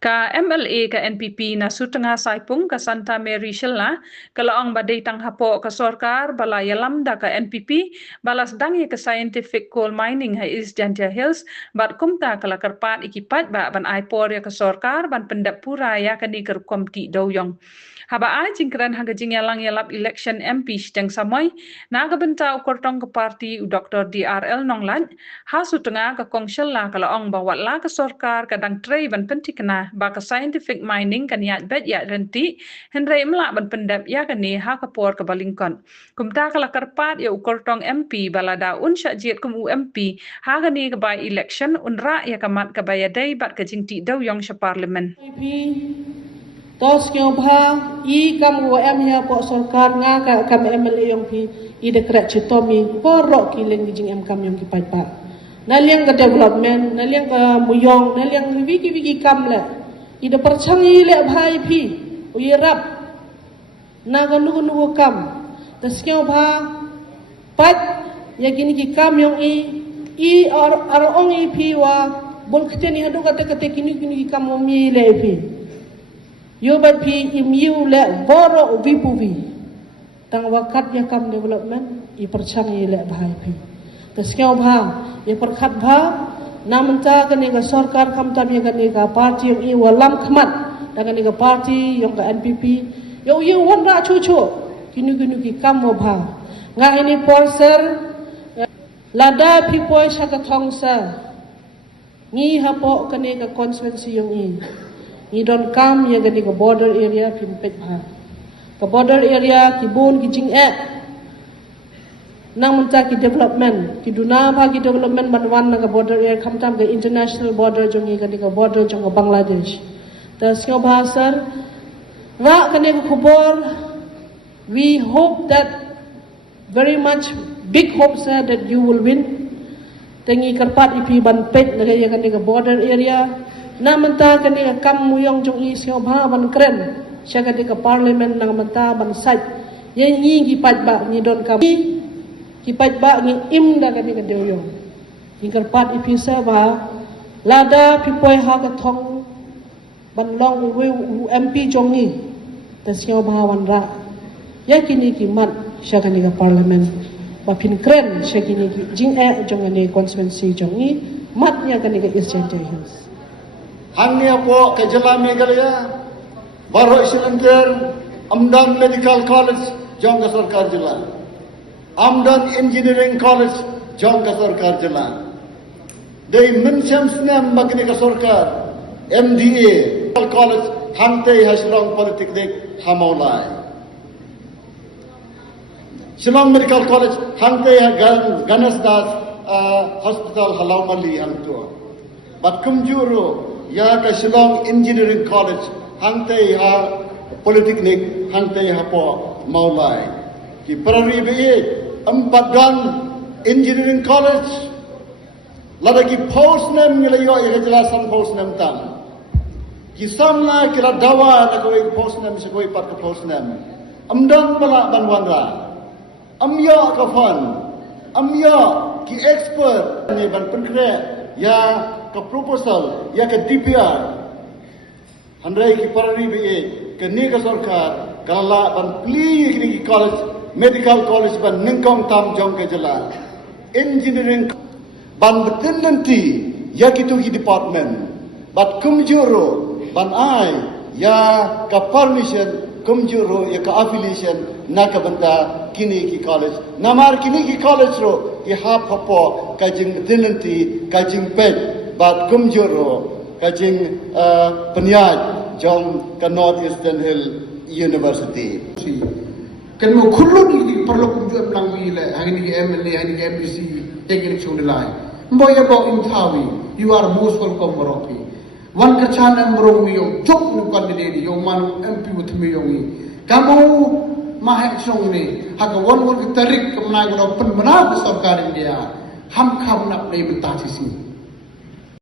Ka MLA ka NPP na sutengah saipung ka Santa Mary Shella kalaong badai tang hapo ka sorkar balaya lamda ka NPP balas dangi ka scientific coal mining ha East Jantia Hills bat kumta kala karpat ikipat ba ban aipor ya ka sorkar ban pendap pura ya kani ker komti doyong. Haba ai jingkran haga jingyalang yalap election MP steng samai naga benta ukortong ke parti Dr. DRL Nonglan ha sutengah ka kongshella kalaong bawat la ka sorkar kadang trei ban pentikna baka scientific mining kan yat bet ya renti henry melak ban pendap ya kani ha kapor ke balingkon kumta kala karpat ya ukortong MP balada un syajit kum UMP ha kani ke by election unra ya kamat ke bayadai bat ke jingti dau yong sya parlimen tos kyo bha I kam wo em ya po sarkar nga ka kam MLA yong pi I dekret chitomi porok kileng di jing em kam yong ki pai pa naliang ka development naliang ka muyong naliang wiki kam le I de perchangi le bhai pi uyirap naga nugo kam tos kyo bha pat ya gini ki kam yong I ar ong I pi wa bol kteni hadu kata kini ki kam mi le pi Yo bat pi imiu le boro ubi tang wakat ya kam development I perchangi le bhai pi taskiau bha I perkhat bha namenta kani ga sarkar kam tabi kani ga parti yang I walam khmat kani ga parti yang ga NPP yo wan ra chu kini ki kam mo bha nga ini porser lada pi poi saka thongsa ngi hapo kani ga constituency yang I don't come ya gani ka border area pimpet bha ka border area ki bun ki jing nang munta ki development ki duna bha ki development banwan na ka border area khamtam ka international border jongi gani ka border jong ka Bangladesh ta sio bha sir ra kani ka khubor we hope that very much big hope sir that you will win tengi karpat ipi ban pet na ya gani ka border area na menta kani kam muyong jong I sio bha ban kren sya kani ka parliament na menta ban site ye ngi ki pat ba ni don kam ki pat ba ngi im da kani ka deuyong ni karpat ipi sa ba lada pipoi ha ka thong ban long MP jong ni ta sio bha wan ra ya kini ki mat sya kani ka parliament ba pin kren sya kini ki jing jong ni constituency jong ni mat nya kani ka East Jantia Hills Hanya po ke Jela Meghalaya Baro Isilantir Amdan Medical College Jong ke Sarkar Jela Amdan Engineering College Jong ke Sarkar Jela Dei Mensyam Senam Magni ke Sarkar MDA College Hantai Hasrong Politeknik Hamaulai Shillong Medical College Hantai Ganasdas Hospital Halaumali Hantua Bat Kumjuru ya ka Shillong Engineering College hangtai ha Politeknik hangtai ha po Maulai ki Prari be Ampadgan Engineering College lada ki post nam ngelayo ya jelasan post nam tam ki samla kira dawa na ko post nam se ko pat ko post nam amdan bala banwanra amya ka fan amya ki expert ni ban penkre ya ka proposal ya ka DPR handai ki parari be ke ni ka sarkar kala ban pli ki college medical college ban ningkong tam jong ke jela engineering ban betin nanti ya ki tu ki department bat kumjuro ban ai ya ka permission kumjuro ya ka affiliation na ka benda kini ki college namar kini ki college ro ki hap hapo ka jing betin nanti ka jing pet bat kumjuro kajing penyat jom ke North Eastern Hill University. Kan mo kulun di perlu kumjur lang wile hari ni MLA hari ni MBC tegin chundalai. Mboya bo intawi you are most welcome Moropi. Wan kachan amrong mi yung chok nu candidate yung man MP with me yung kamu mahek song ni haga wan tarik kemnai guna penmenang sarkar India ham kam nak nei mentah sisi.